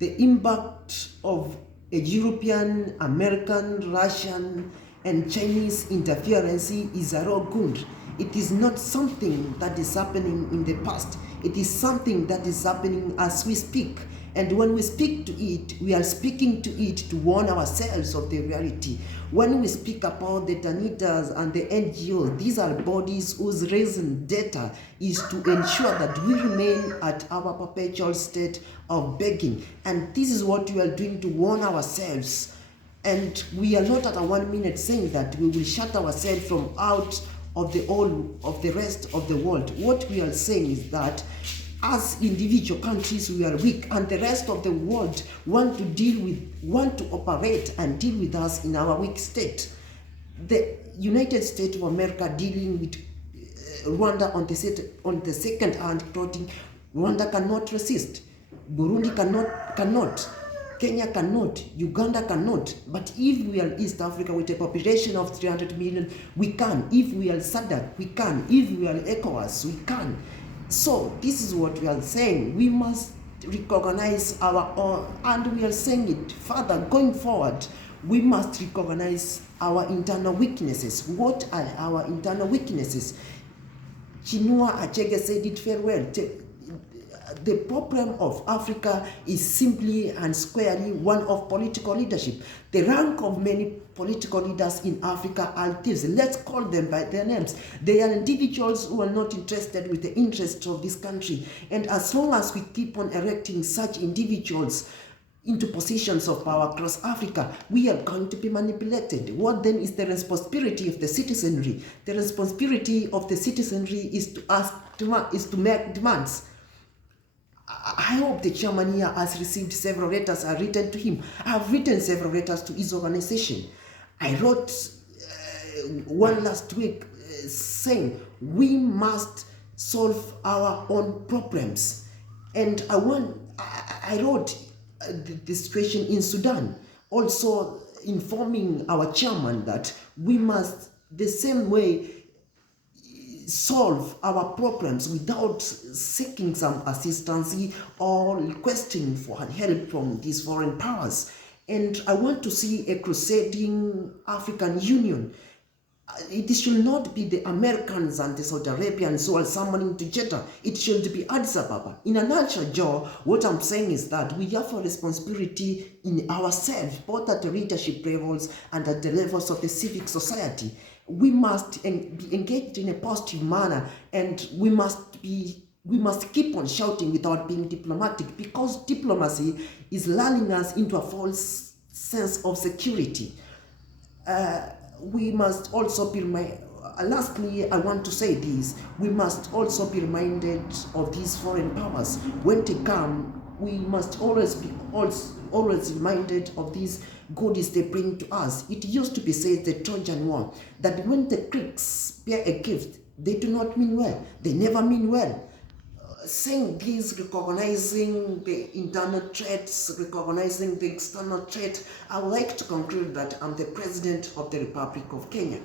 the impact of a European, American, Russian, and Chinese interference is a raw good. It is not something that is happening in the past. It is something that is happening as we speak. And when we speak to it, we are speaking to it to warn ourselves of the reality. When we speak about the Tanitas and the NGO, these are bodies whose reason data is to ensure that we remain at our perpetual state of begging. And this is what we are doing to warn ourselves. And we are not at a 1 minute saying that we will shut ourselves from out of the all of the rest of the world. What we are saying is that as individual countries we are weak, and the rest of the world want to operate and deal with us in our weak state. The United States of America dealing with Rwanda on the second hand, quoting, Rwanda cannot resist, Burundi cannot, Kenya cannot, Uganda cannot. But if we are East Africa with a population of 300 million, we can. If we are SADC, we can. If we are ECOWAS, we can. So this is what we are saying. We must recognize our own, and we are saying it further going forward. We must recognize our internal weaknesses. What are our internal weaknesses? Chinua Achebe said it very well. The problem of Africa is simply and squarely one of political leadership. The rank of many political leaders in Africa are thieves. Let's call them by their names. They are individuals who are not interested with the interests of this country. And as long as we keep on erecting such individuals into positions of power across Africa, we are going to be manipulated. What then is the responsibility of the citizenry? The responsibility of the citizenry is to make demands. I hope the chairman here has received several letters are written to him. I have written several letters to his organization. I wrote one last week saying we must solve our own problems. And I wrote the situation in Sudan, also informing our chairman that we must the same way solve our problems without seeking some assistance or requesting for help from these foreign powers. And I want to see a crusading African Union. It should not be the Americans and the Saudi Arabians who are summoning to Jeddah. It should be Addis Ababa. In a nutshell, Joe, what I'm saying is that we have a responsibility in ourselves, both at the leadership levels and at the levels of the civic society. We must be engaged in a positive manner, and we must keep on shouting without being diplomatic, because diplomacy is lulling us into a false sense of security. We must also be lastly, I want to say this: we must also be reminded of these foreign powers. When they come, we must always be reminded of these goodies they bring to us. It used to be said, the Trojan War, that when the Greeks bear a gift, they do not mean well. They never mean well. Saying this, recognizing the internal threats, recognizing the external threat, I would like to conclude that I'm the President of the Republic of Kenya.